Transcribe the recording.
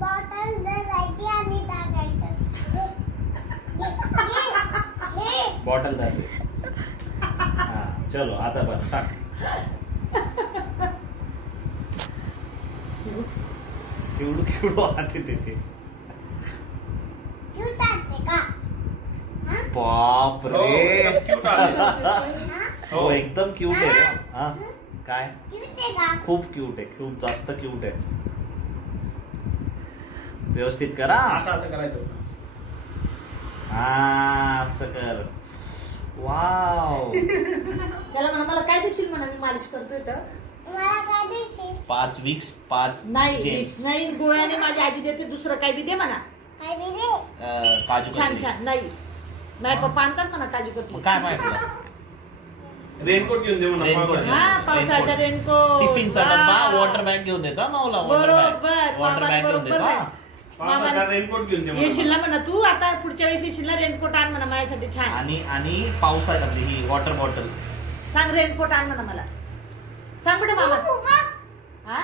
Bottle धरायची आणि टाकायचं. Bottle धर. हा चलो आता बघ टाक. केवढू हाते त्याचे. तू टाकते का? बाप रे. क्यूट आले. हो एकदम क्यूट आहे. हा काय क्यूट आहे का? खूप क्यूट आहे. खूप जास्त क्यूट आहे. व्यवस्थित करा. असं असं करायचं होतं. हा असं कर. वाव. त्याला म्हणा मला काय देशील म्हणा मी मालिश करतोय तर. मला काय देशील? 5 विक्स 5 नाही जेम्स. नाही गोळ्याने माझी आजी देते दुसरं काही बी दे म्हणा. काय बी दे. काजू छान कतली. छान नाही नाही पप्पा आणतात म्हणा काजू मग कतली. काय माहिती तुला. रेनकोट घेऊन दे म्हणा. रेनकोट. पावसाळ्यात. हा पावसाचा रेनकोट. टिफिनचा डब्बा वॉटर बॅग घेऊन देतो माऊला. बरोबर वॉटर बॅग घेऊन बरोबर देतो. आहे. पावसाचा रेनकोट घेऊन दे येशील म्हणा. ना म्हणा तू आता पुढच्या वेळेस येशील ना रेनकोट आण म्हणा माझ्यासाठी छान. आणि पावसाळ्यात आपली ही वॉटर बॉटल. सांग रेनकोट आण म्हणा मला. सांग कुठे मामा. तू बघ. हा